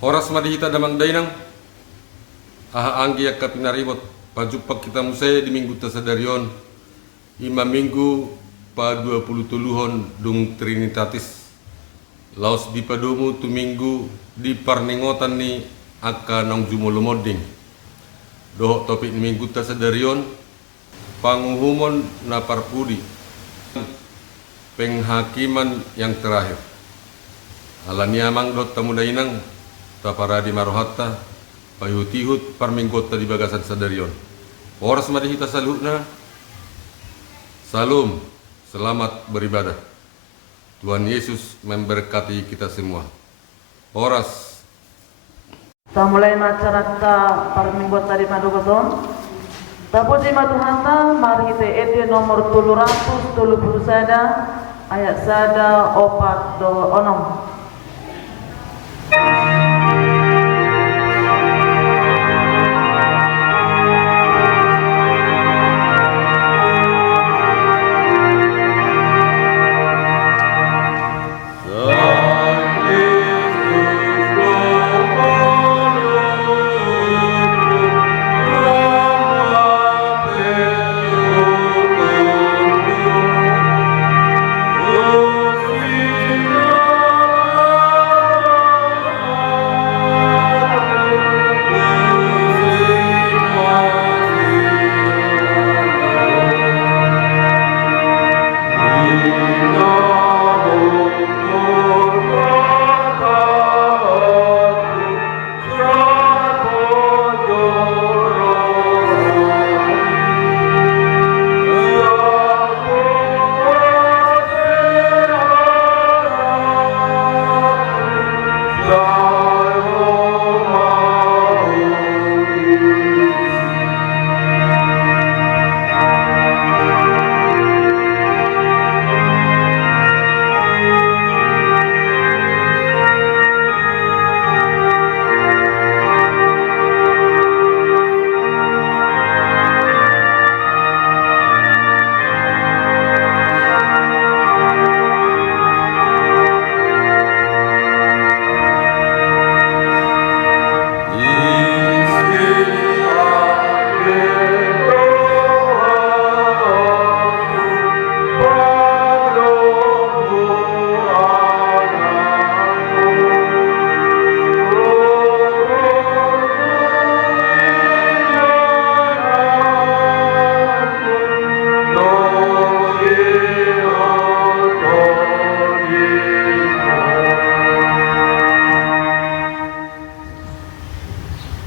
Oras madihita damang dainang aha anggi yak kapinaribot pajupak kita musay di minggu tasadarion 5 minggu pa 20 dung Trinitatis laos di padumu tu minggu di parningotan ni akka nang jumolomoding dohok topik ni minggu tasadarion panguhumon na parpudi penghakiman yang terakhir alaniamang dot tamudainang taparadi marohatta payutihut parminggota di bagasan sadarion. Oras madihita salutna. Salam, selamat beribadah. Tuhan Yesus memberkati kita semua. Oras. Ta mulai macarata parminggota di madogoton. Tapuji maduhanta mari kita ede nomor 730 sada ayat sada opat do onom.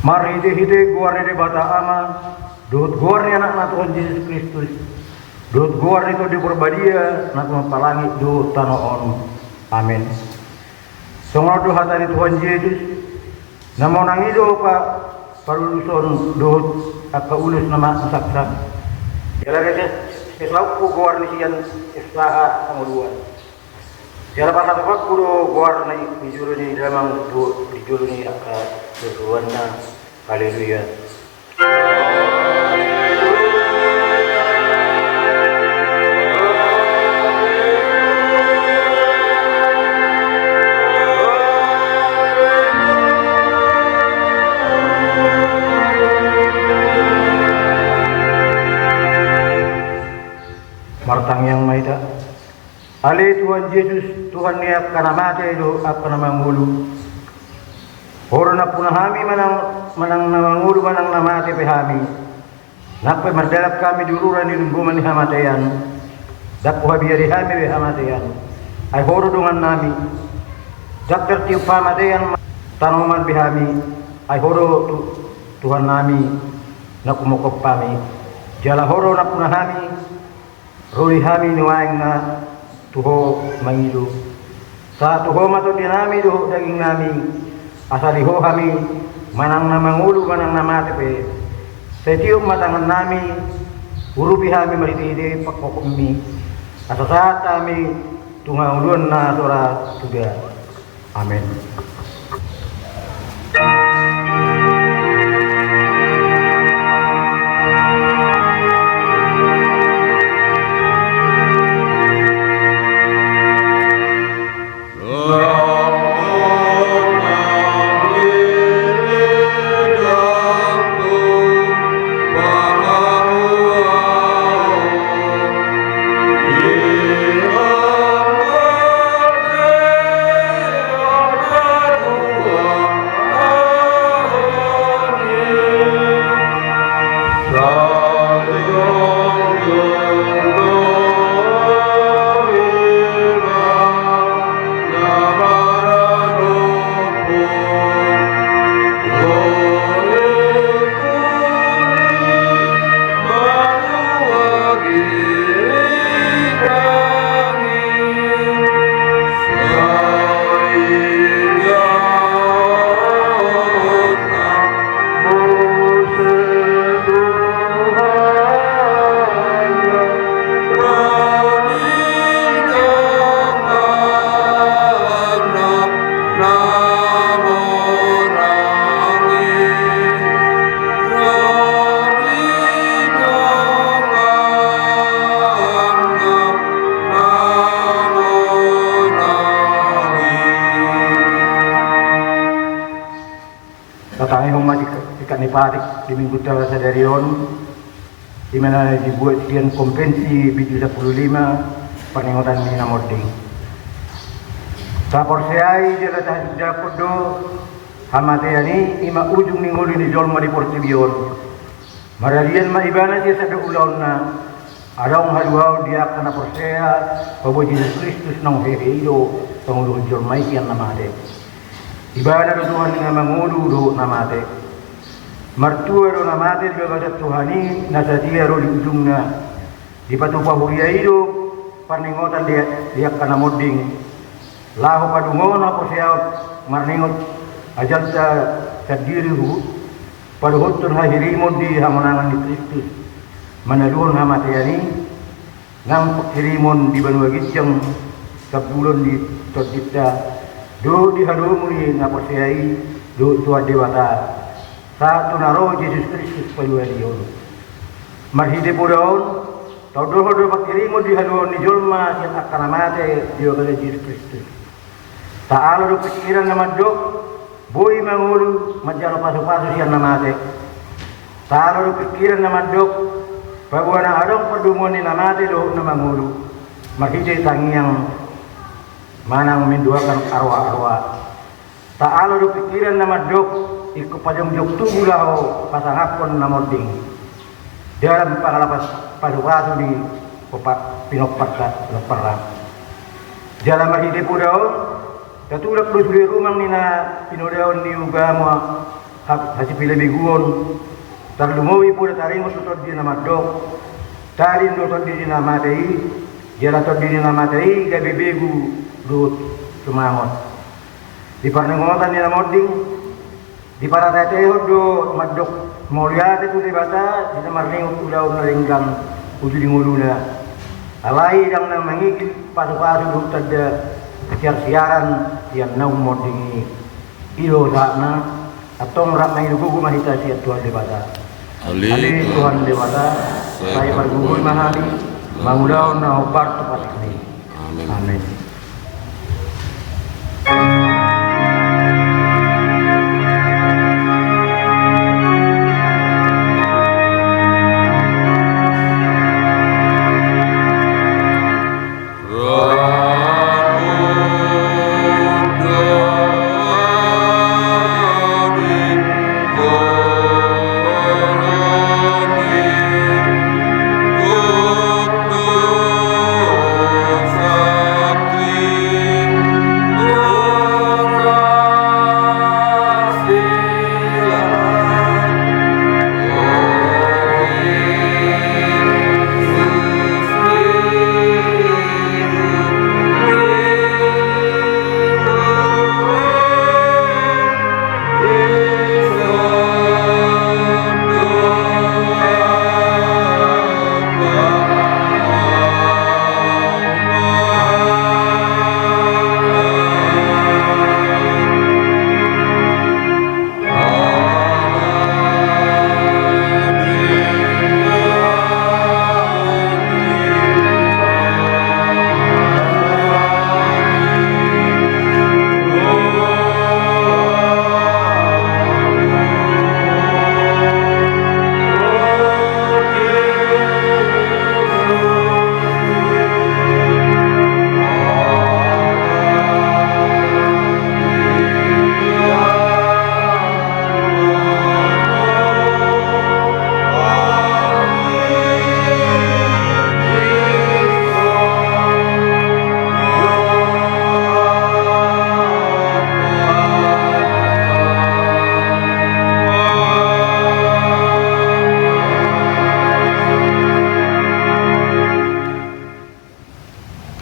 Mari hide guar de bata ama, dot guar ni anak Tuhan Yesus Kristus, dot guar itu di berbadia, nak mempalangi do tano on, amin. Songodo hatari Tuhan Yesus, namo nangido pa paruluson dot akka ulus nama saksak. Jala kese esau ku guar ni sian esaha angudua. Jala pasal pak kudo guar ni bijuru ni dalam do dijuru ni akka seruanna. Haleluya. Martang yang maida. Ale Tuhan Yesus, Tuhan ni akan mati itu akan mangulu. Orang nak punahami manang namangulu manang namati pehami. Nakpe mardalap kami diururan di lumbuman ni hamatayan. Dapo habiyari hami be hamatayan. Ay horo dengan nami. Dakter tiup hamatayan tanoman behami. Ay horo Tuhan nami nakumokop kami. Jala horo nak punahami. Ruli hami nuaing na tuho mangilu. Sa tuho mato dinami do daging nami. Asaliho kami manang namangulu manang namati pe setiap matangan nami urupi kami maritide pakokumi asasat kami tungaulun na sora tuga amin. Tangi humma ikat nipatik di minggu tawa sadarion di mana dibuat sekian konvensi BJ 15 peningotan Mina Mording. Tapor seai jala dapat do hamateani ima ujung ningoli ni jolma di Portibion. Maralian maibana dia sada ulauna adong haluau dia kana persea bahwa Yesus Kristus nang heido pangulu jolma ikian namade. Ibadah do Tuhan nga mangudu do namate. Martua do namate do badat Tuhani nasadia do di ujungna. Di patupa huria itu paningotan dia kana moding. Lahu padungon ako siya marningot ajal sa dirihu paduhutun hahirimon di hamanangan ni Kristus. Manaluhon hamatayani nang paghirimon di Banua Gidyang sa bulon di Todipta. Do di hadumuli na persiyai do tuwa dewata sa tunaro Yesus Kristus palualiyon. Marhide po daon, tau do pakirimo di hadumuli ni Jolma siya akaramate di wakala Yesus Kristus. Taalo do pikiran na madok, boy mangulu madyalo paso-paso siya namate. Taalo do pikiran na madok, pagwa na adong padumon ni namate do na mangulu. Marhide tangyang manang menduakan arwah-arwah. Taalo do pikiran na madok iku pajam-jok tubulaho pasangakon na mording. Dalam pangalapas padukaso di pinopat sa laparang. Dalam mahide po daw, katulak do suri rumang nina pinudaon ni ugamo hasipila biguon. Tarlumowi po na tarimos utod di na madok. Tarin do utod di na matay. Jala utod di na matay, gabibegu do tumangot. Di parnangotan ni na mording, di parateteho do madok moriate tu di bata, di marningot ulaw na ringgang ujuding uluna. Alay lang nang mangigil paso-paso do tada siar-siaran yang naung mording ilo sana atong rak na ilugugo mahita siya Tuhan di bata. Ali Tuhan di bata, saya bergugoy mahali, mangulaw na obar tepat kami. Amin. Amin.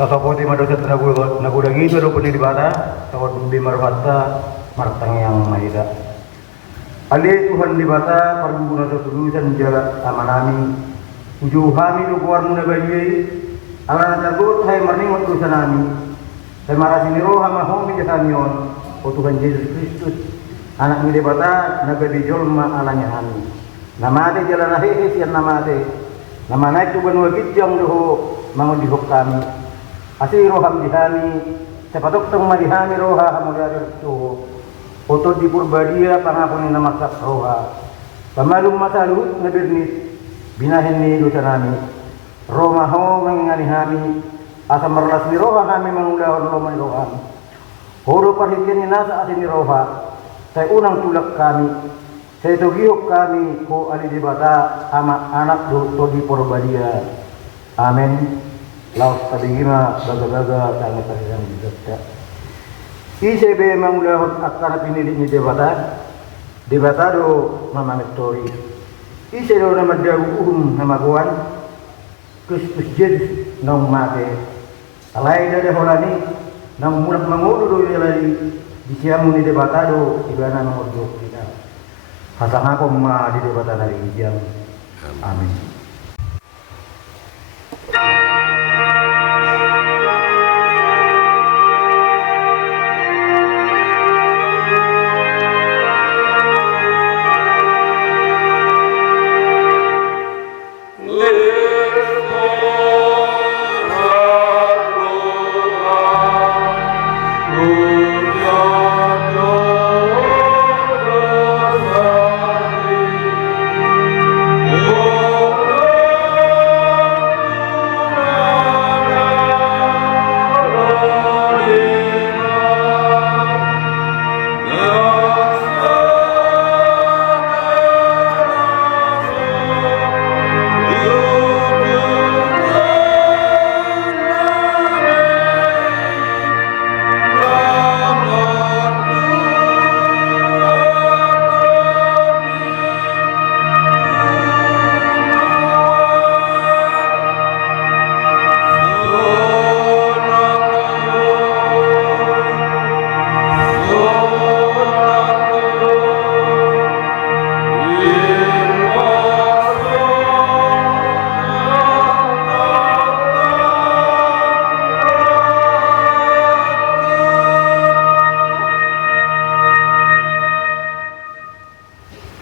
Kakapoti madosat nagudagi itu do puni di bata tawad bumbi marwata martang yang maida. Ali Tuhan di bata perguna sesulusan jala amanami uju hami do kuar muna bayi ala natargot hai marning utusan nami hai marasini roha mahomi jasamion o Tuhan Yesus Kristus anak mi di bata nagadi jolma alanya hami namate jala nahehe sian namate namana itu Banua Gidyang do mangon dihok kami asiro ham dihami sepatok tong madihami roha hamudadir tuho Otot di purbadia pangapun nama sakroha. Pamalum masalut nabirnit binahin ni dosa nami. Romaho mengingani kami. Asa merlas ni roha kami mengulahon roman rohan. Horo parhikin ni nasa asin ni roha. Saya unang tulak kami. Saya tugihok kami ko alidibata ama anak do di purbadia. Amin. Laos tabingima baga-baga sangat terhilang juga. Isebe mangulahon akana pinili ni debata do mama metori. Ise do nama daru nama kuan. Kus jed nang mate. Alai dari holani nang mulak mangulu do lali di siamu ni debata do ibana nomor 2 kita. Hasang ako ma di debata dari ijang. Amin.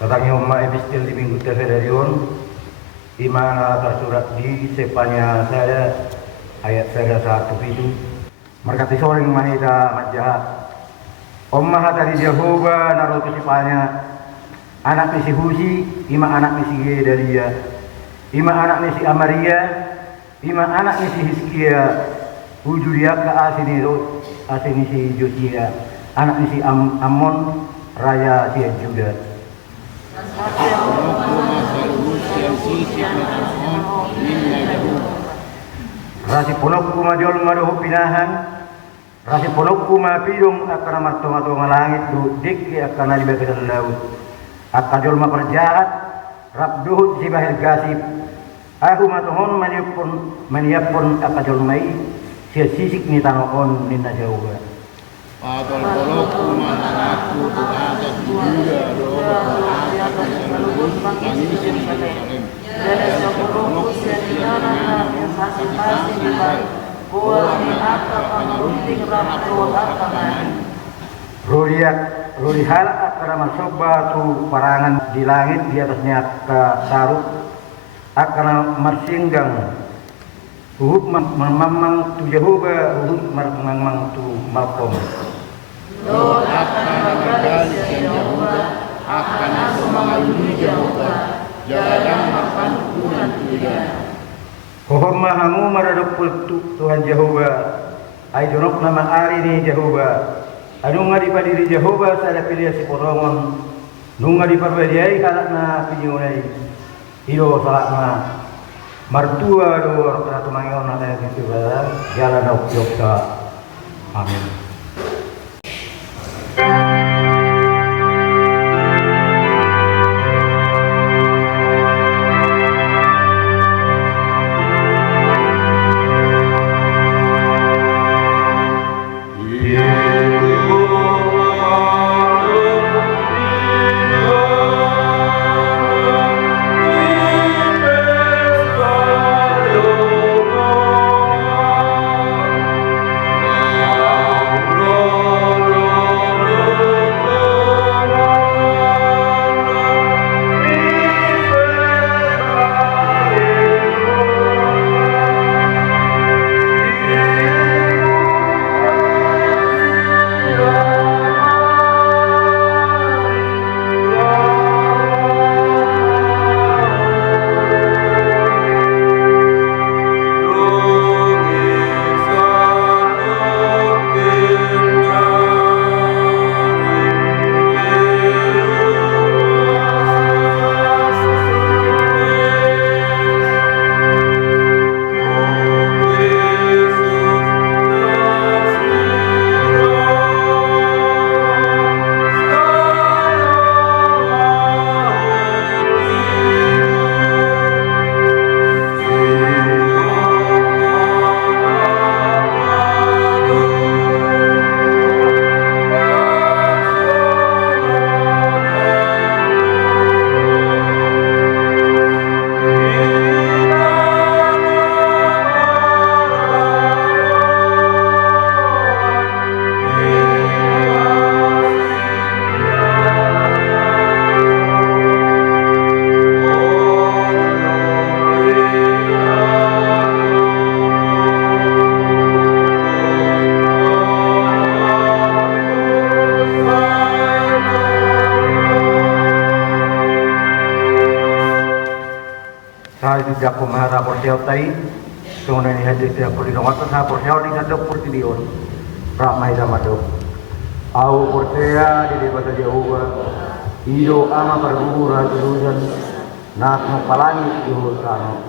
Katanya Umma Epistil di Minggu Tefedarion di mana tersurat di sepanya saya ayat saya 1 itu merkati soring manita majahat Umma hatari Jehovah naruto sepanya anak ni si Husi ima anak ni si Gedalia ima anak ni si Amaria ima anak ni si Hiskia Ujuria ke asini si Josia anak ni si Amon raya si Juda. Rasi ponokku majol madoho pinahan rasi ponokku mapidong akan marto-marto langit du dikki akan aliba ke dalam laut akan jol perjahat rabduhut si bahir gasib aku matohon maniapun akan jol mai sia sisik ni tanoon ninna jauh Patol polokku mananakku atas juga roba Rodi halak akan mencoba tu parangan di langit di atasnya ke saruk akan mersinggang uhuk memang tu Jehovah uhuk memang tu makom. Lord akan mengendali Jehovah akan aku mengalami Jehovah jalan makan Tuhan tidak. Kohormahamu maradok Tuhan Jehovah ay donok nama ari ni Jehovah anu ngadipadi Jehovah sada pilih si porongon nunga diparbadiai halak na pinyunai ilo salak na martua do ratu mangion na gitu jalan ok amin. tidak pemahara porsiau tai, soalnya ini hadir tidak perlu nongak sah porsiau di satu porsi dion, ramai sama do. Au porsia di daripada Jehovah, ido ama pergura terusan, nak mempalani diuruskan.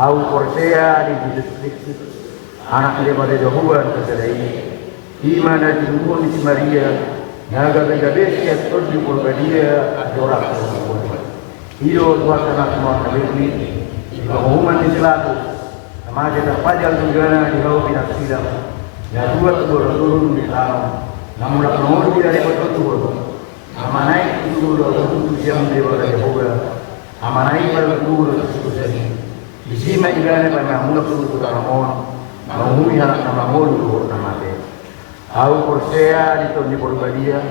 Au porsia di Yesus Kristus, anak daripada Jehovah kepada ini. Iman dan Tuhan di Maria, naga beda-beda terus di Bulgaria adorak Tuhan. Ido Tuhan semua nabi di pengumuman di selatu, sama aja terpajang tunggana di bawah pinak sidang. Ya Tuhan turun di sana, namun tak menurut tidak dapat turun. Ama naik itu dulu jam daripada Jehovah, ama naik pada dulu itu. Di sini juga ada memang mulai turun orang menghuni anak nama mulu nama dia. Au Persea di tahun di Bulgaria,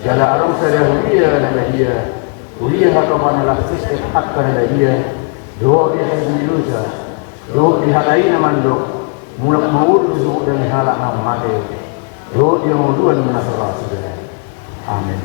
jala arung sada huria na dia, huria atau mana lah sistem akan na dia, doa dia yang dilusa, doa dihatai na mandok, mulak maur doa dan halak na mate, doa dia mau dua na salah sudah. Amin.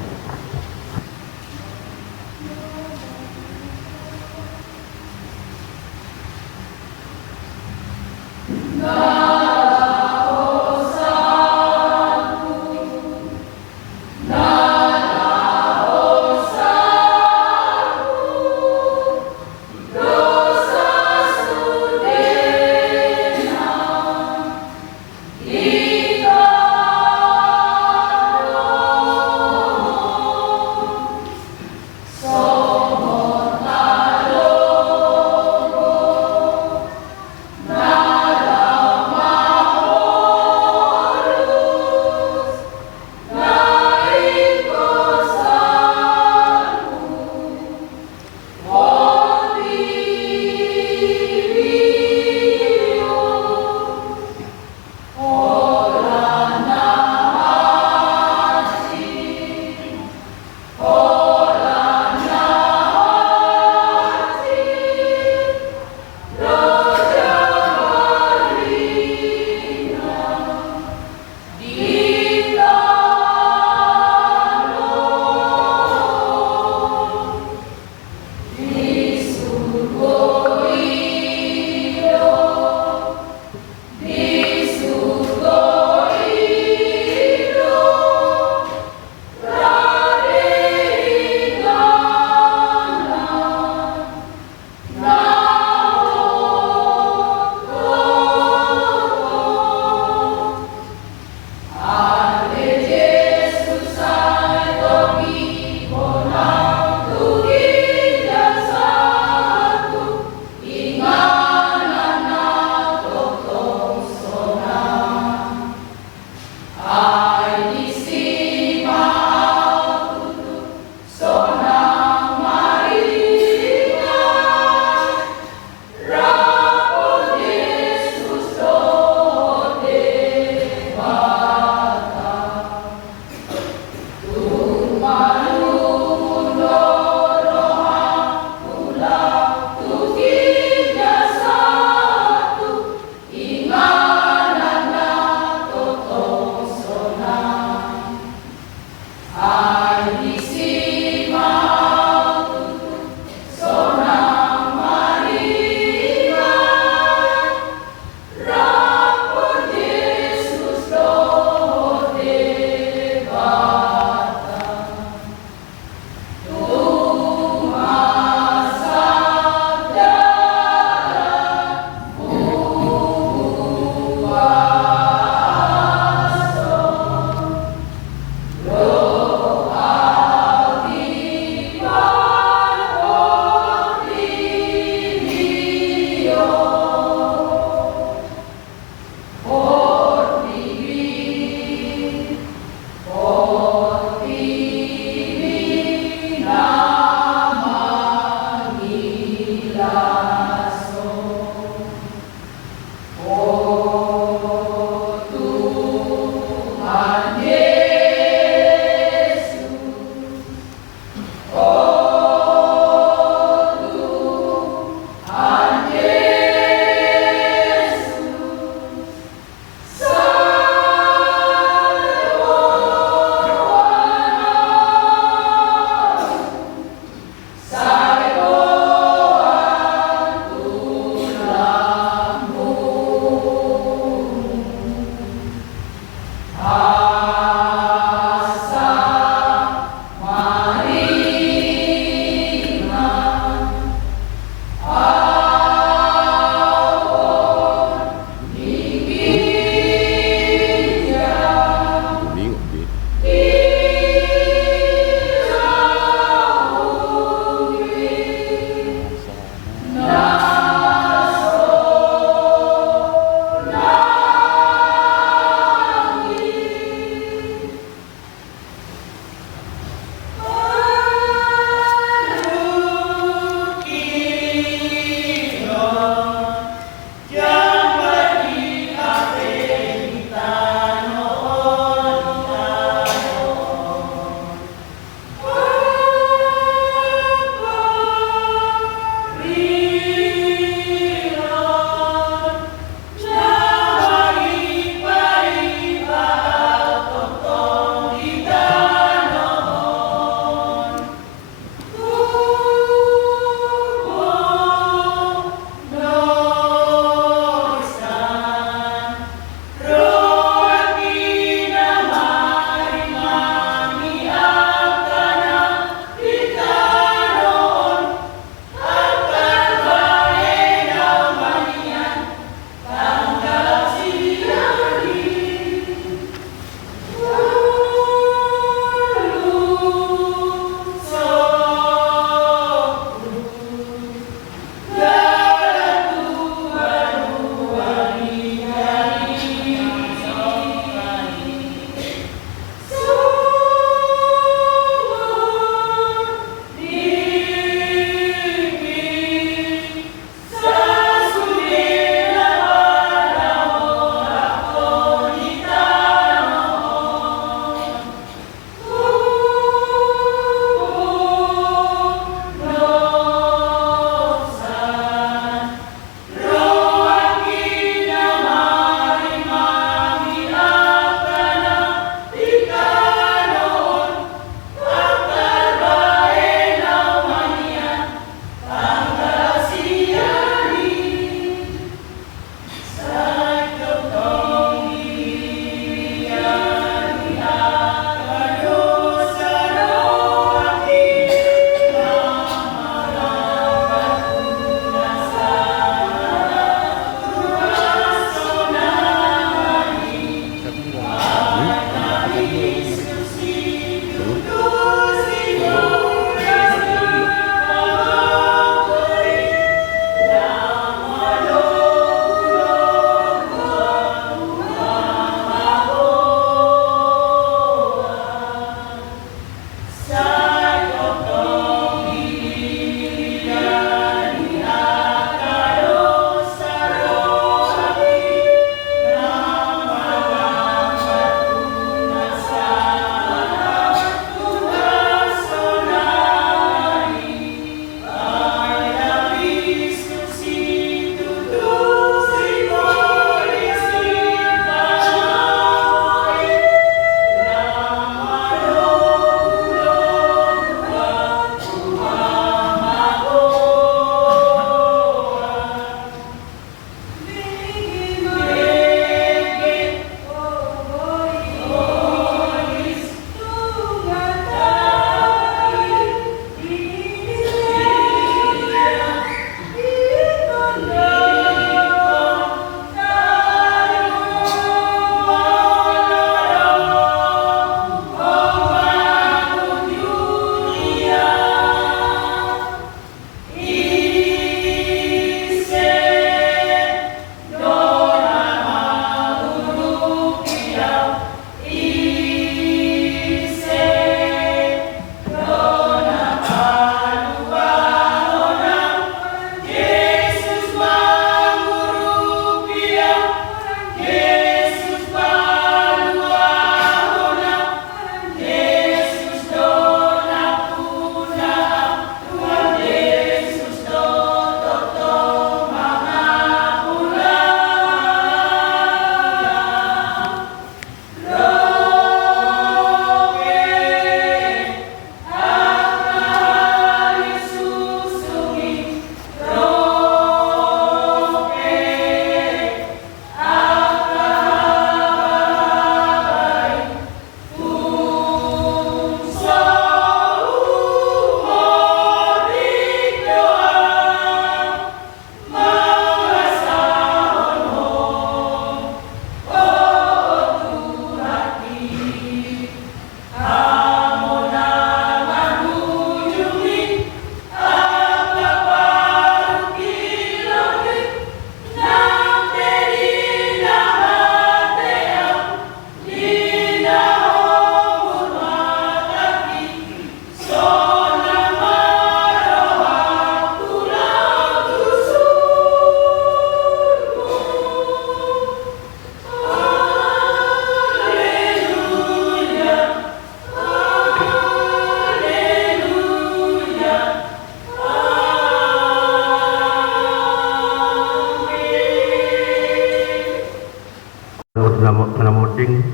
moding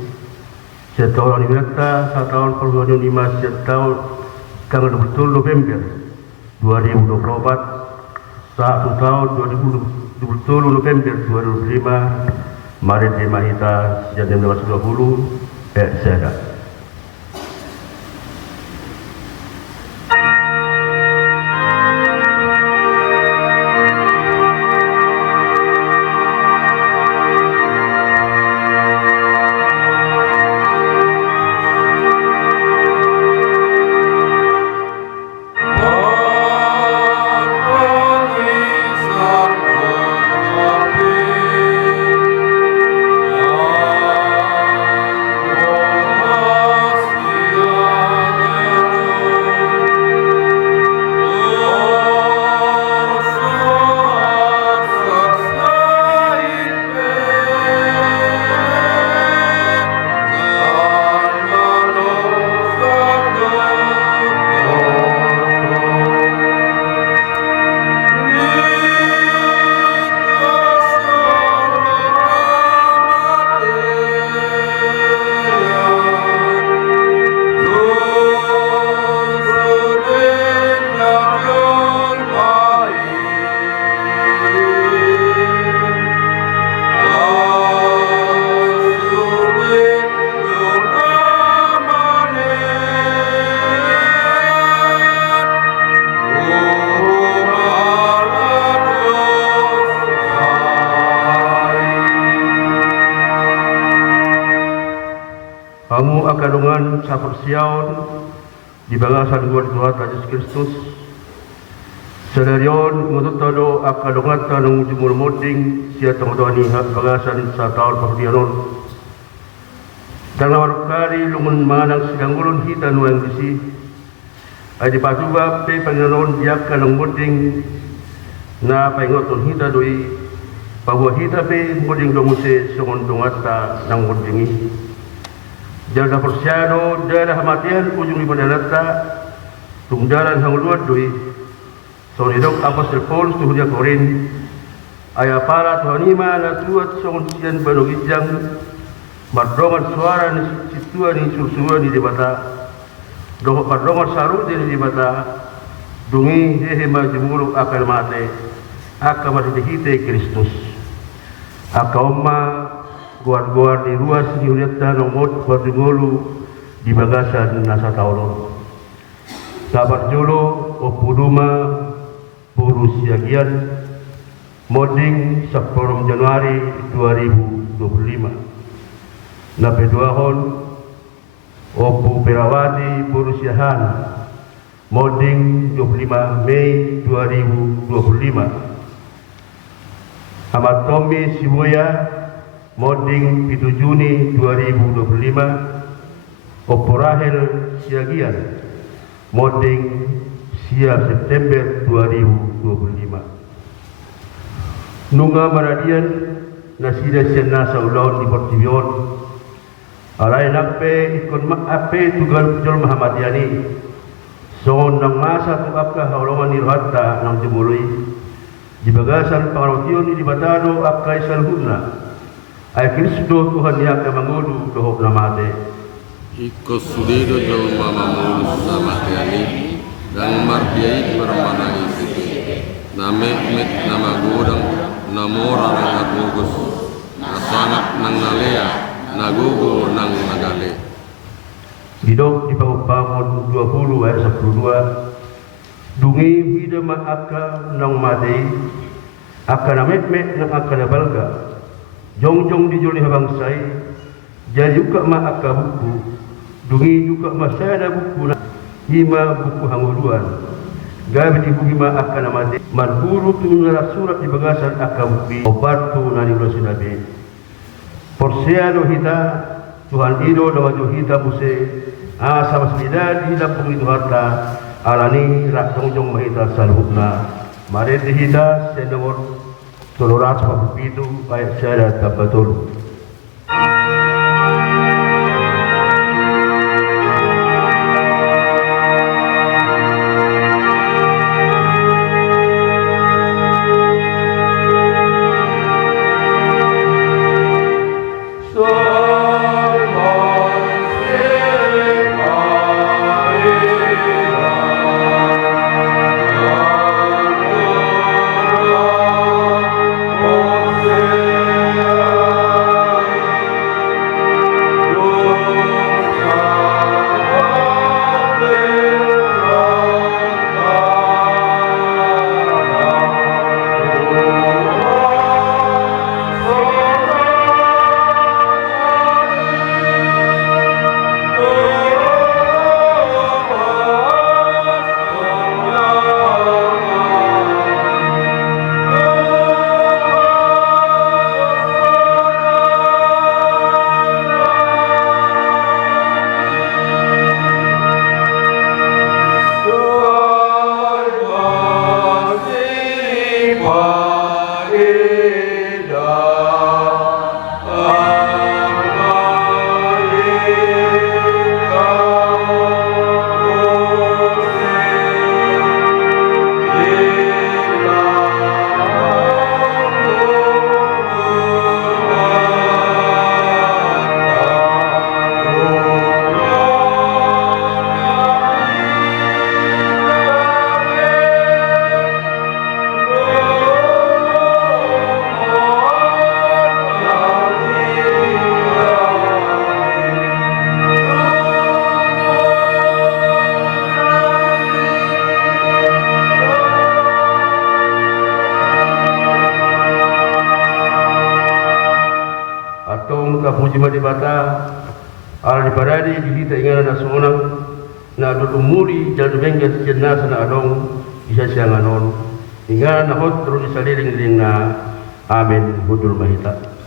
setahun Inata 1 tahun perluan 5 setahun tanggal 20 November 2024 1 tahun 2020 November 2005 Maret di Mahita jam 12.20 Seda. Kamu akalungan sa persiyaon di bangasan Tuhan Yesus Kristus. Sedarion ngututado akalungan tanong jumulmoding siya tangutani bangasan sa taon pagdianon. Dang kali lungun manang sigangulon hita nuang disi. Ay di patuba pe panginoon diyak kanong moding na paingoton hita doi bahwa hita pe moding domuse sungondongata ng modingi. Jada persyano dada hamatian ujung ibadah tungdalan hanguluan doi sonidok apostol Paulus tuhnya Korin aya para tuhanima na tuat songon sian banogijang mardongan suara ni situa ni sursua ni dibata doho mardongan saru ni dibata dungi hehe majmuru akal mate akamati dihite Kristus akauma guar-guar di ruas di uliatan nomot berdengolu di bagasan nasa taulon. Sabar jolo opuduma buru siagian moding 10 Januari 2025. Na peduahon opu perawati buru siahan moding 25 Mei 2025. Amat Tommy Sibuya moding 7 Juni 2025. Oporahel Siagian moding sia September 2025. Nunga maradian nasida siana saulaon di Portivion alay nakpe ikon maape tugal jol Mahamadiani songon nang masa tu akka haulongan nirhatta nang jumului di bagasan pangarotion di batano akka isalhuna ay Kristo Tuhan yang kemangulu dohok namate. Iko sudido jol mama mulus sama tiani dan martiai permana itu. Name met nama godang namora nang nagugus nasangat nang nalea nagugo nang nagale. Hidop di Bangun 20 ayat 12 dungi hidama akka nang mate akka namet-met nang akka nabalga jong-jong di joli habangsai jadi juga ma akka buku dungi juga masada buku hima buku hanguluan gabi di buku ma akka namade manburu tunara surat di bagasan akka buku obartu nani ulas nabi porsiano hita Tuhan ido dawajo hita muse sama semida di dalam itu harta alani rak jong-jong mahita salhubna mare di hita senomor Tolorat itu ayat saya betul. So Pujima di Bata, al di paradi di kita ingin ada seorang na dudumuli jadu bengkel jenna sana adong isa sianganon hingga na hot terus disaliring na amin hudul mahita.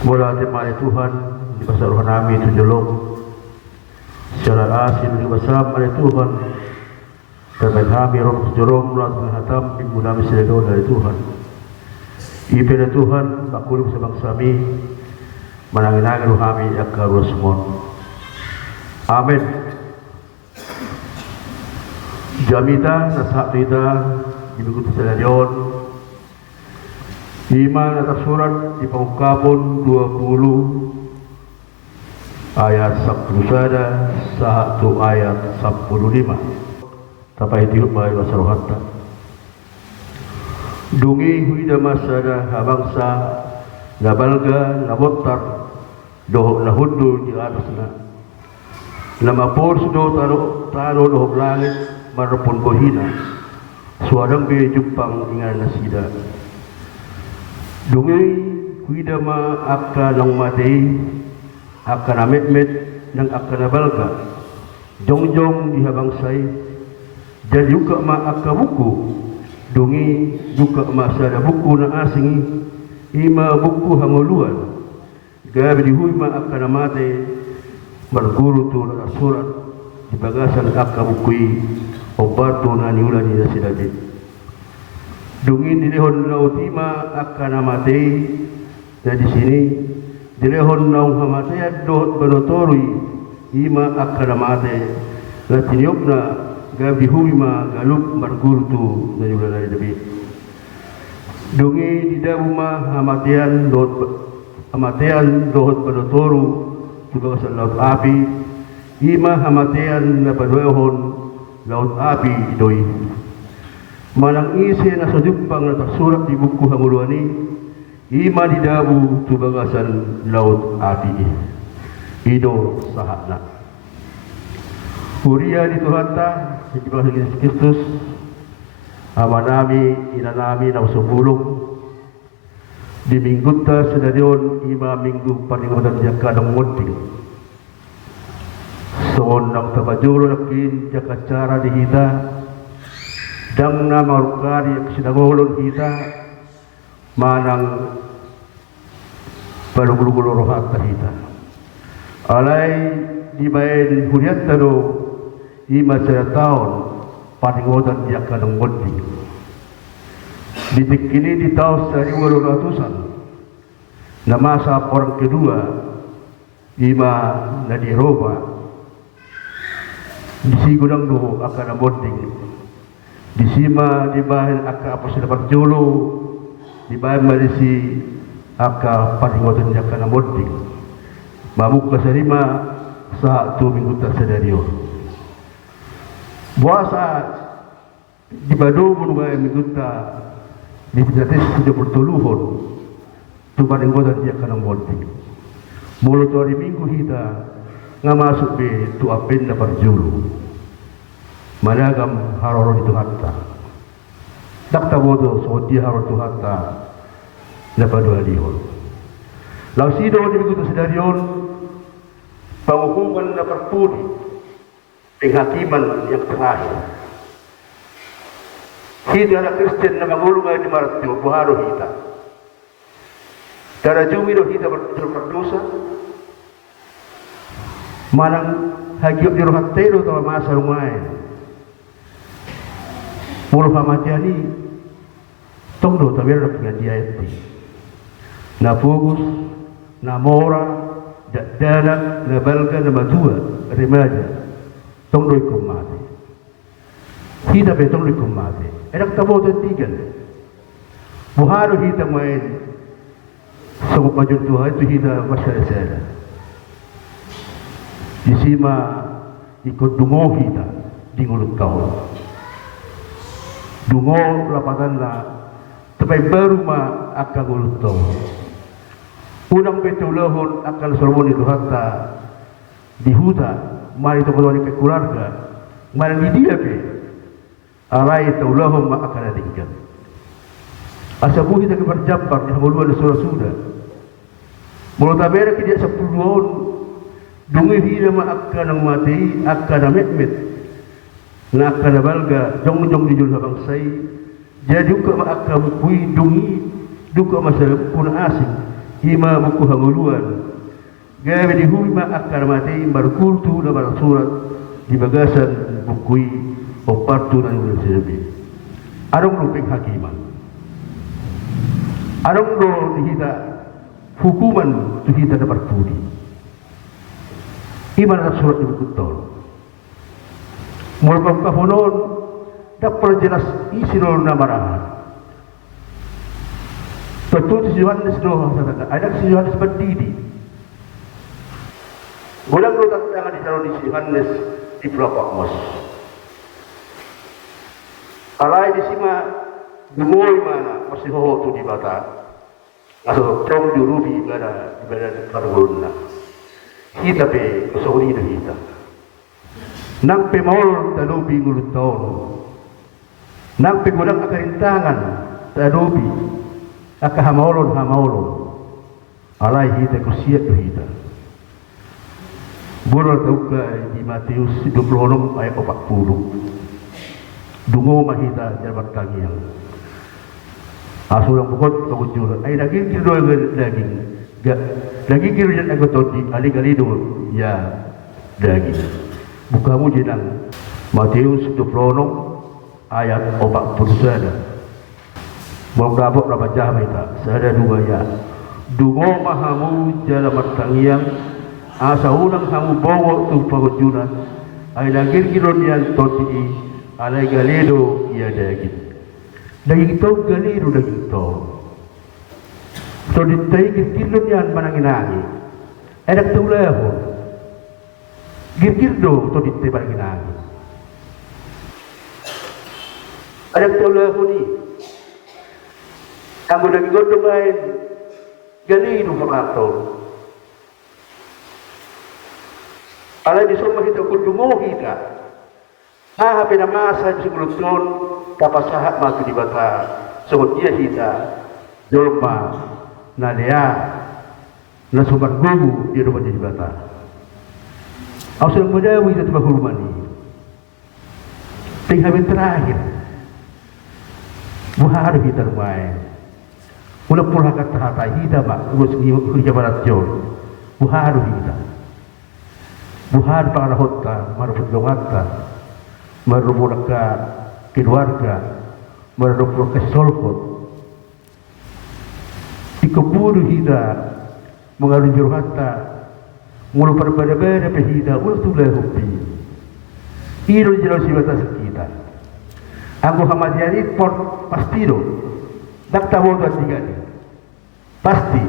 Mula mari Tuhan di pasal kami tunjulok secara asil di pasal mari Tuhan dan kami roh sejorom melalui hatam di mudah mesidado dari Tuhan. Ipena Tuhan bakulung sa bangsami mananginagan kami akaros mon. Amen. Jamita nasa kita di buku Tesalion iman atas surat di Pengungkapun 20 ayat 10 sada satu ayat 15 sampai tiup bayi wasarohatta dungi huida masada habangsa nabalga nabotar dohok nahudul di atasna namapur sudo taro dohok langit marapun kohina suadang be jumpang ingan nasida dungi huida ma akka nang matei akka na met nang akka na balga jongjong di habangsay jadi juga ma akka buku dungi juga ma sada buku na asingi ima buku hanguluan gabi di hui ma akka na mate marguru tu na surat di bagasan akka bukui obato na niulan ni sidade dungin dilehon lautima akan amatei dan di sini dilehon naung hamatei dot banotorui ima akan amate latiniopna gabi huima galup margurtu dari ulana debi dungi didabuma hamatean dot banotoru juga kasal laut api ima hamatean na banuehon laut api doi manang isi na sajumpang na tersurat di buku hanguluani ima didabu tu bagasan laut api ido sahatna huria di Tuhanta di bahasa Yesus Kristus amanami inanami na usubulong di minggu ta sedarion ima minggu paningatan jaka ng munting soon ng tabajulo nakin jaka cara dihita dang na marukari sinagolon kita manang palugulugulo rohat kita alay di bayan huriat tado ima sa taon paningodan diya ka ng mundi ditikini di taon sa 1800 na masa orang kedua ima na diroba disigudang doho akan na mundi di sima di bahan aka apos na pagjulo di bahan malisi aka paringotan niya ka na munting mamuk ka sa lima sa tuminggu ta sa daryo buasa di bado mo nga minggu ta di pinatis sa bertuluhon tu paringotan niya ka na munting mula to hari minggu hita nga masuk be tu apen na pagjulo managam haroro di Tuhanta dakta bodo so di haroro Tuhanta na padua lihon lau sido di begitu sedarion penghukuman na perpudi penghakiman yang terakhir hita anak Kristen na mangulung ay di maratyo buharo hita dara jumiro hita berdosa manang hagiop di rohatero tawa masa lumayan mulu pamatiani tongdo tabir dengan dia itu na fokus na mora dana na balga na madua remaja tongdo ikumate hida be tongdo ikumate enak tabo tigan buharo hida main sungguh majun Tuhan itu hida masyarakat di sima ikut dungo hida di ngulut kau dungo lapatan na tapi baru ma akan guluto unang betulahon akan sermon di Tuhanta di huta mari to koloni ke keluarga mari di dia pe arai tulahon ma akan adingkan asabu kita ke berjambar di hamuluan surah sudah mulut tabera ke dia 10 tahun dungi hida ma akan ang mati akan amet na akan balga jong di jul habang say jadi juga ma akan bukui dungi duka masalah pun asing ima buku hanguluan gawe di huma akar mati markultu na surat di bagasan bukui o partu na yung sinabi arong luping hakiman arong do dihita hukuman tuhita na parpudi ima na surat yung kutol mula pagkapunon dapat jelas isinol na marahan betul si Yohanes doa ada si Yohanes berdiri. Bulan lutat tangan di dalam si Yohanes di pelapak mos. Alai di sima dumoi mana masih ho tu di bata. Atau trong jurubi ibadah karguna. Kita pe sori dah kita. Nang pe maul talubi nguluton. Nang pe gulang akarintangan talubi. Aka hamaulon alai hita kusiat tu hita burul tauka di Matius 26 ayat 40 dungo mahita jabat kangiang asulang pukot kawujur ay daging kilo daging kilo jan agotot di alig-alido ya daging bukamu jenang Matius 26 ayat 40 mau dabok berapa jam itu? Saya dua ya. Dungo mahamu jalan matkangiang, asa ulang hamu bawa tu pagujuna. Ay lagir kilon yang toti, alay galido ya daging. Daging itu galido daging itu. So ditay kilon yang mananginangi. Enak tu leho. Gildo to ditay mananginangi. Enak tu leho ni. Kamu lagi godong lain gali itu pengatur. Alai di semua kita kunjungu kita. Pena masa di sebelum tahun dapat sahat mati di bata. Sebut dia kita jolma nadia nasubat gugu di rumah di bata. Asal mudawi itu bahulmani. Tinggal terakhir. Buhar kita rumah. Mula pula kata hata hida mak urus kerja barat jauh buharu hida buhar para hotta marufut longata marufulaka keluarga marufulaka solkot ikuburu hida mengalun jurhata mula berbeda-beda pehida mula tulai hupi iru jelas batas kita aku hamadiani port pastiro dak tahu tuan tiga ni pasti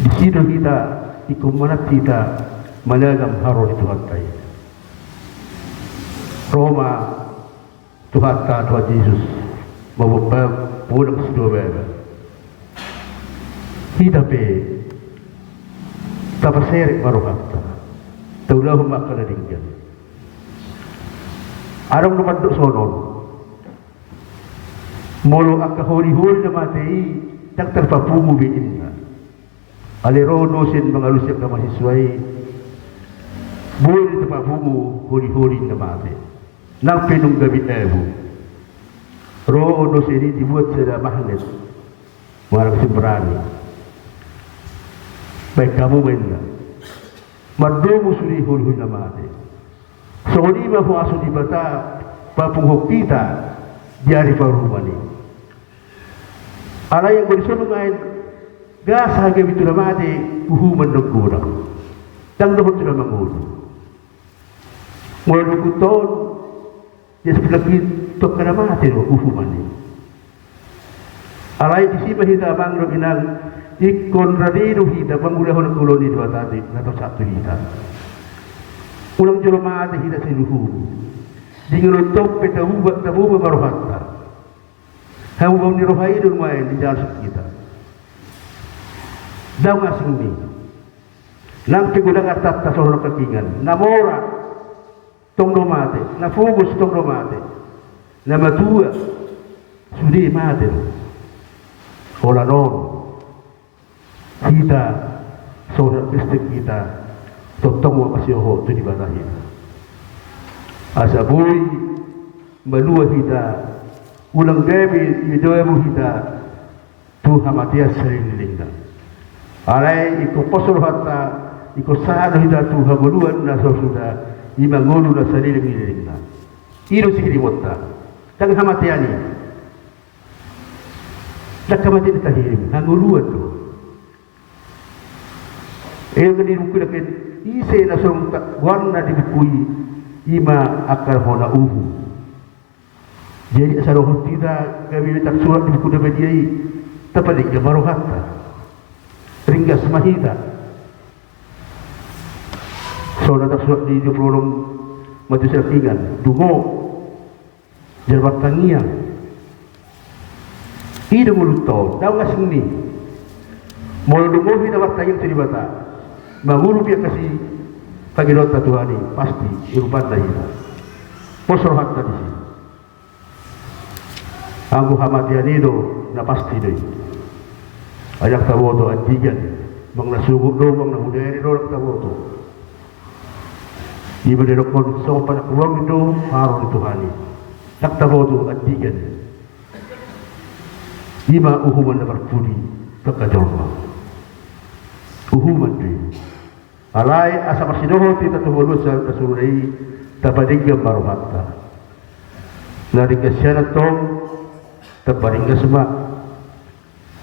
di situ kita ikut mana kita menagam harus Tuhan kaya Roma Tuhan Yesus membuat pulang sedua kita pe tak berserik baru kata taulah makan dingin arang nomor duk sonon molo akka hori-hori na matei tak terpapumu biinna alero dosen mengalusya ka mahasiswai boleh terpapumu hori-hori na mate nang penung gabi ebu ro dosen ini dibuat secara magnet marang sembrani baik kamu mainna madomu suri hori-hori na mate so ni ma ho aso di bata papung hokita diari parumani ala yang bersama ngain gas harga itu ramade uhuman nagurang dang dohon sila mangulo mula kuton dia sebelah to karamate uhuman ni ala di sini kita bang roginal ikon radino hita pangulahon kulon di dua tadi atau satu hita ulang joromate hita siluhu dingin top tabu baru hatta kamu bang nirohai di rumah di jalan kita. Daw ngasing ni. Nang pigulang atat ta sono kakingan. Namora tong domate, na fugos tong domate. Na matua sudi mate. Ola non. Kita sono kestek kita totong wa kasih tu di batahin. Asaboy malua kita ulang gabi idoy mo kita Tuhan matia sering lingga. Alai iko posor hatta iko sahado hida Tuhan goluan na sudah ima golu na sering lingga. Iro sikiri motta. Tang hamatiani. Nakamati tahirim hanguluan tu. Kani buku lakin ise na sorong warna di bukui ima akar hona uhu. Jadi asal roh tidak kami tak surat di buku dapat dia tapalik ke marohata ringgas mahita. So tak surat di prolong mati sertingan dungo jerbat tangia. Ida mulut tau dah ngasing ni. Mula dungo hina watayang teribata. Mangulu dia kasih pagilota Tuhan ini pasti irupan dahila. Posor hatta di sini. Anggu hamatian itu na pasti deh. Ajak tawoto anjigan, bang nasugod do bang nahuderi do tawoto. Iba dia kon so pada kuang itu haron Tuhan ini. Nak tawoto anjigan. Iba uhuman na berpudi terkajolma. Uhuman deh. Alai asa masinoho ti tatuhulu sa kasulay tapadingga maruhatta. Naringga siya na to tapadingga suma.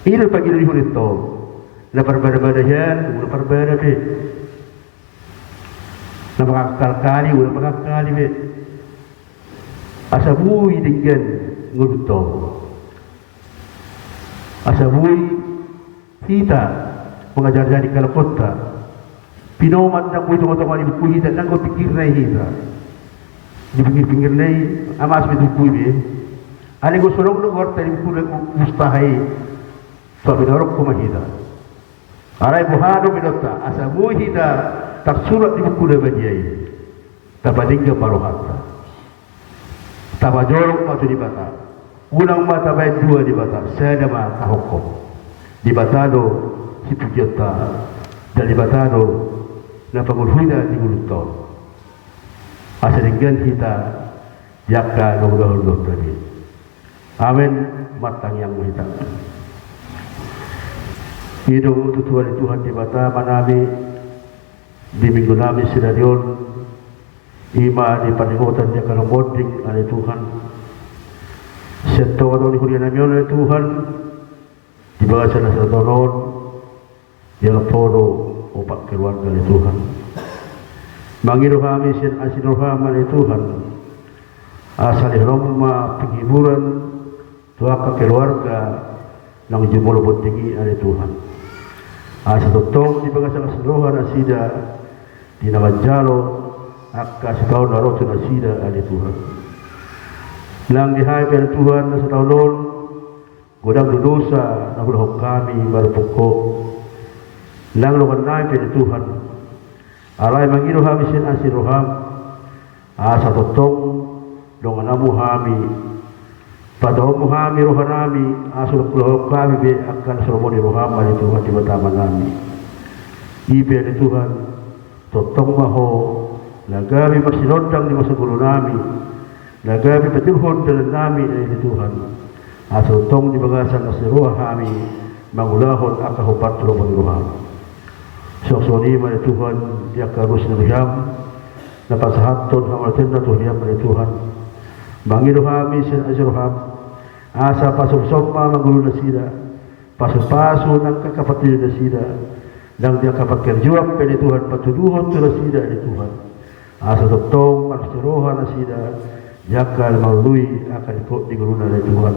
Ino pagiliho nito na parbada-bada yan, una parbada be. Na makakalkali, una makakali be. Asa buhay dinggan nguruto. Asa buhay kita mengajar di kalakota. Pinomat na po itong mga bukuy hita, nang ko pikir na hita. Di pikir-pikir na amas may bukuy be. Ani ko surong no warta ni bukuy mustahay. So binorok ko mahita. Aray buhado binota, asa mo hita tak surat di bukuy na banyay. Tapadingga paruhata. Tabajorok matu di bata. Unang mata baik dua di bata. Saya nama kahukom. Di batado si Pujota dan di batado na pangulhuda di guluto. Asalinggan kita yakka gawgahulot tadi. Amin matang yang kita. Hidung tutuan Tuhan di mata manami di minggu nami sinadion ima di paningotan dia kalau boding oleh Tuhan. Seto atau di kuliah namion oleh Tuhan di bawah sana satonon yang poro opak keluarga dari Tuhan. Mangiru kami sin asinur kami dari Tuhan. Asal rumah penghiburan tuaka keluarga nang jumolo botingi dari Tuhan. Asal totong di bagasang serohan asida di nama jalo akka setahun narotun asida dari Tuhan. Nang dihai dari Tuhan na setahun godang dosa nang ulahok kami baru pokok. Lang lukan naik dari Tuhan. Alai mangiru kami sin asiroham. Asa totong dong anamu kami. Padamu kami rohan kami. Asul kulau kami be akan seromoni roham dari Tuhan di bataman kami. Ibe dari Tuhan. Totong maho. Lagami persinodang di masa guru kami. Lagami petuhon dalam kami dari Tuhan. Asul tong di bagasan asiroha kami. Mangulahon akahupat seromoni roham. Sosoni mana Tuhan dia karus nabiyam dapat sahaton hamatin na Tuhan mana Tuhan bangiru kami sin azruham asa pasuk soma mangulu nasida pasu nang kakapatid nasida nang dia kapat kerjuap pedi Tuhan patuduhon tu nasida di Tuhan asa totong marsiroha nasida jakal maului akan ikut di guruna dari Tuhan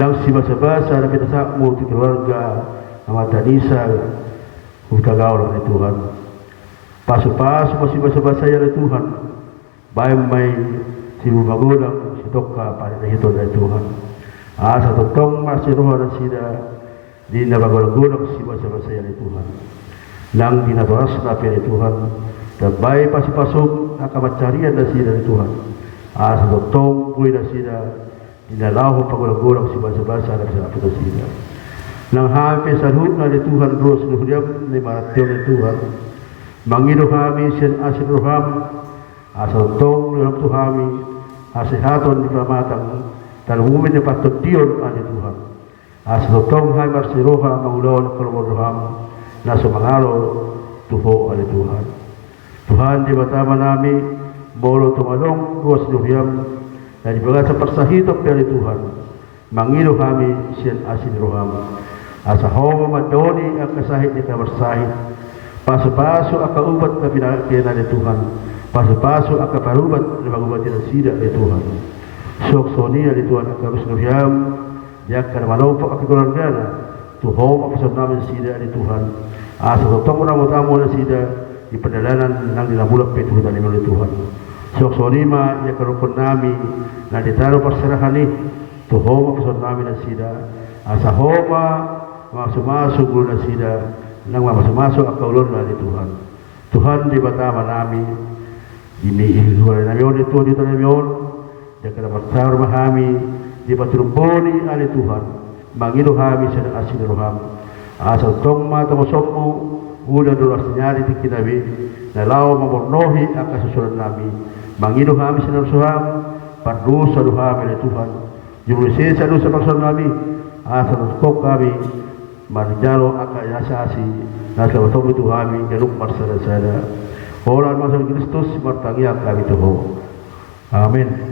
nang si basa-basa na pinasakmo ti keluarga amata nisa Utagaw oleh Tuhan. Pasu-pasu masih bahasa-bahasa dari Tuhan. Baik may si Bumagodang, si Dokka, pada hito dari Tuhan. Asa totong masih roh dan sida di nabagodang si bahasa-bahasa dari Tuhan. Nang dinatoras na dari Tuhan. Dan baik pasu-pasuk akamacarian dan sida dari Tuhan. Asa totong buhay dan sida di nalahu pagodang si bahasa-bahasa dari sida. Nang hampir salhut na di Tuhan terus nuhdiam ni maratyon ni Tuhan. Mangido kami sin asin roham asal tong dalam Tuhan asihaton di pamatang talumumin ni patutiyon ani Tuhan. Aslotong hai marsiroha mangulon kalumurham na sumangalo tuho ali Tuhan. Tuhan di batama nami bolo tumalong ruas duhiam na dibagasa persahitop dari Tuhan. Mangido kami sian asin roham. Asa homa madoni ang kasahit ni kabarsahit. Paso-paso akaubat na pinakina ni Tuhan. Paso-paso akaparubat na magubat na sida ni Tuhan. Soksoniya ni Tuhan akarus duhiam. Yakkan malaupo akikulanggana tuhom apasal namin sida ni Tuhan. Asa totong mo na sida di pendalanan ng nilamulak petuhutan ni Tuhan. Soksonima yakarupon namin na ditaro parserahan ni tuhom apasal namin na sida. Asa homa masumaso gulo na sida nang masumaso akaulon na ni Tuhan. Tuhan di batama namin iniihuwalay namin ito dito namin yakkan matar mahami di patrumponi ali Tuhan mangido kami sa asin roham asal tong mata mosokmu udah dolas nyari tikinabi na lao mamornohi ang kasusuran nami mangido kami sa roham pardusa doham ali Tuhan jumlise sa dosa paksa nami asal kok kami manjalo akayasasi nasa watong itu kami galuk marsada-sada orang masuk Kristus martangiak kami tuho amin.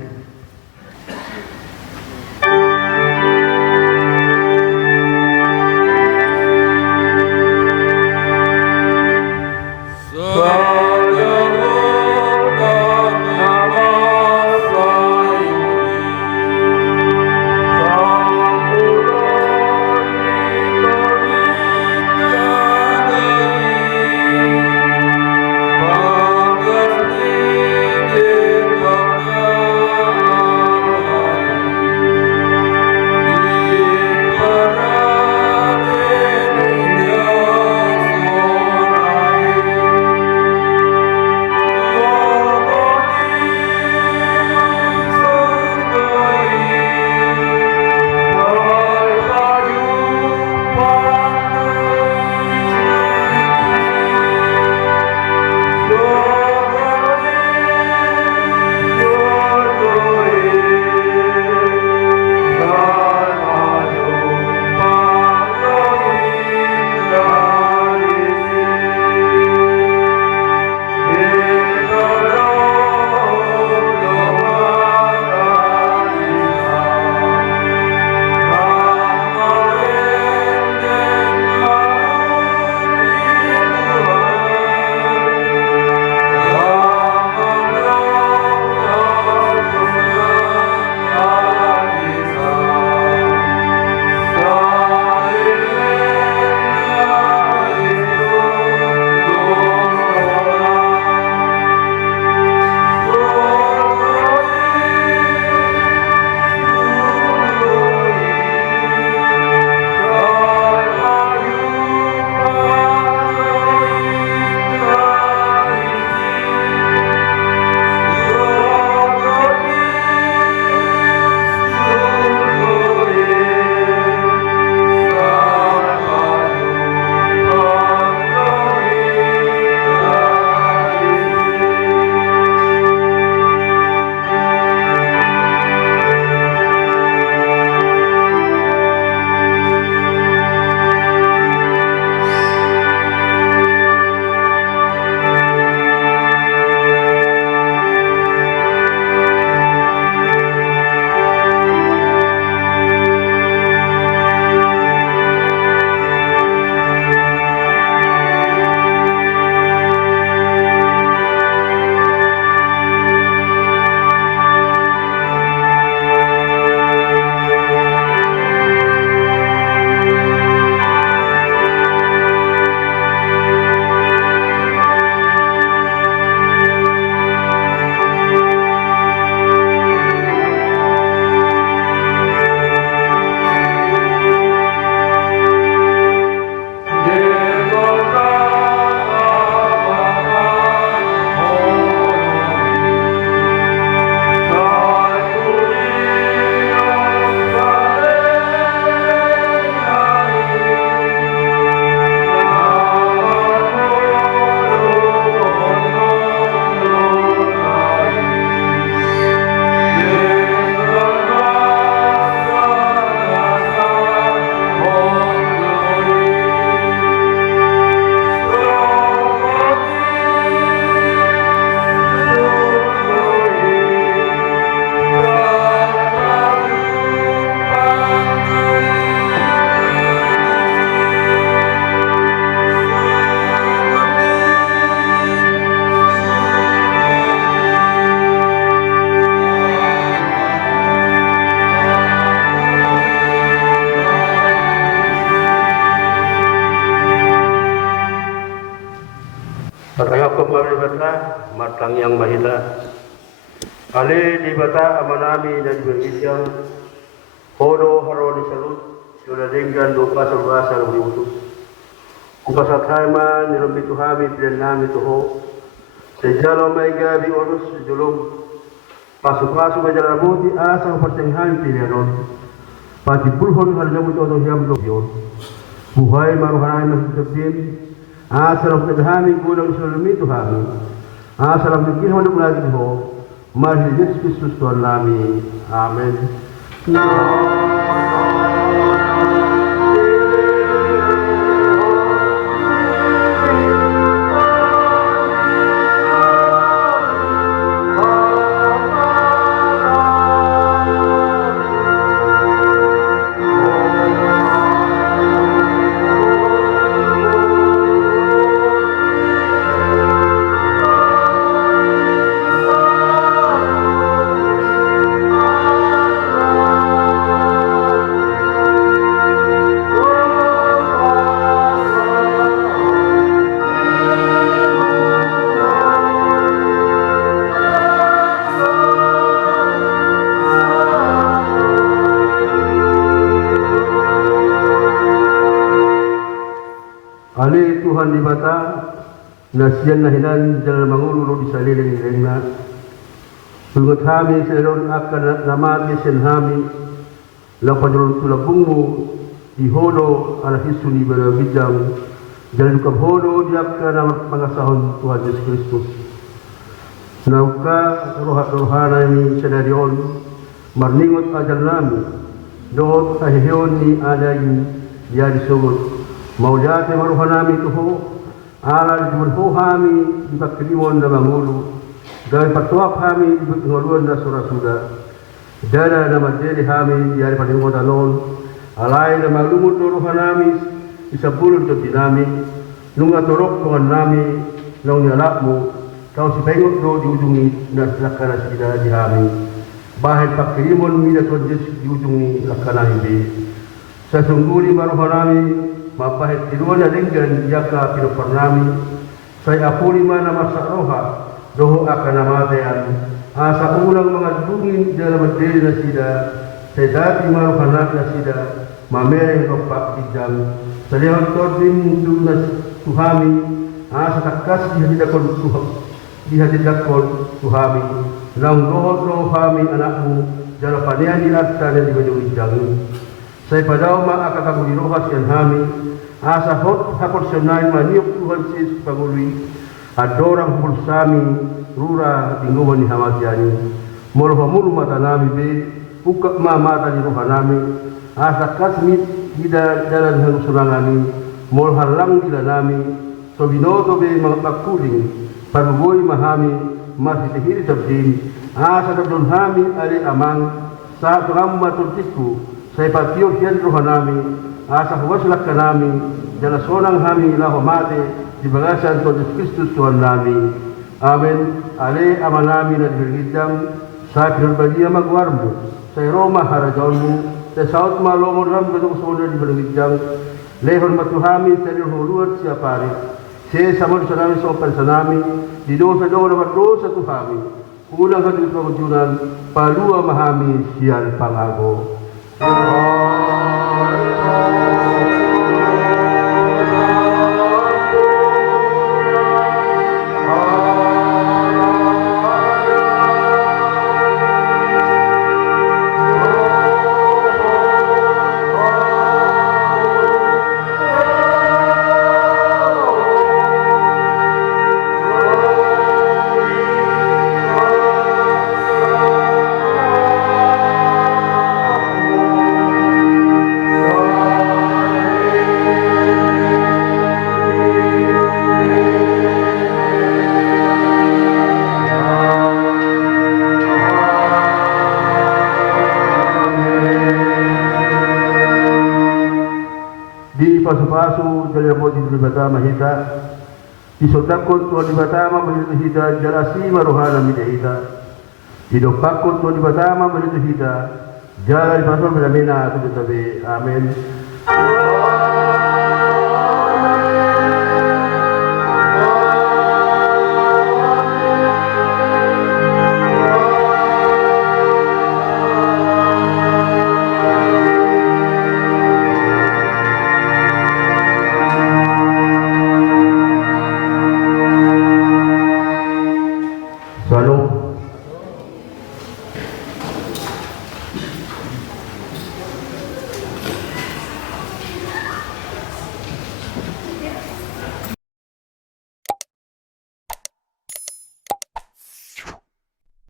surga, matang yang mahina. Ale di bata amanami dan berisiang, hodo haro di salut, sudah dengan doa serba diutus. Kupasat haiman nirumbi tuhami pilihan nami tuho, sejalo may gabi orus sejulung, pasu-pasu majalah muti asa pertengahan pilihan pati pulhon harjamu itu atau hiam dobion. Buhay maruhanay masih terdim, asalam kedahami gudang isulami tuhami, asalam kekihan hidup lagi ho. Mari Yesus Kristus Tuhan kami. Amin. Ali Tuhan di bata nasian nahinan jalan mangulu di saliling rengna sungut hami seron akan namati sen hami lapan tulabungmu di hodo ala hisuni berabijang jalan dukam hodo di akan pangasahon Tuhan Yesus Kristus nauka rohana ini senarion marningot ajal nami doot ahihion ni adayi dia disungut Maujate maruhanami tuho, ala jumurho hami di pakriwon na mangulu, gawin patuak hami di ngoluan na surasuda, dana na madeli hami di ari paningon alon, alay na malumut ruhanami isabulun to dinami, nung atorok tungan nami, nung nalak mo, kau si pengot do di ujungi na lakana sida di hami, bahit pakriwon mida to di ujungi lakana hindi. Sa sungguli maruhanami, mapahit tiruan na linggan yaka pinupernami say apuri mana masa roha doho akan namatayan asa ulang mga dungin dalam madiri na sida say dati maruhanak na sida mamereng ropak tijang sa lihang tordim na tuhami asa takas dihadidakon tuhami nang doho hami anakmu dalam panian di atta na di banyong say padaw maakakaguli rohas yan hami asa hot haporsionain maniok Tuhan Yesus pangului adorang pulsami rura tingguan ni hamatiani molo hamulu mata nami be buka mata di rohanami asa kasmi ida dalan halusunangani molo halang dila nami so binoto be makuling paruboy mahami masih dihiri tabdin asa tabdon hami ali amang sa turamma turtisku saya patio kian rohanami asa huwaslak kanami jala sonang hami lahu mate di bagasan Tuhan Yesus Kristus Tuhan nami. Amin. Ale amanami na dirgidam sa pinulbadia magwarmo sa Roma harajawnmu sa saut malomon ram gadong sona di bergidam lehon matuhami sa nirhuluat siya pari siya samon sa nami sa opan sa nami di dosa doon na dosa tuhami kulang sa dito palua mahami siyan pangago. Pasu-pasu dari rambut di batama hita isodakon tuan di batama menyentuh hita jalasi maruhana mida hita idokakon tuan di batama menyentuh hita jalan pasal beramena tu tabe amin.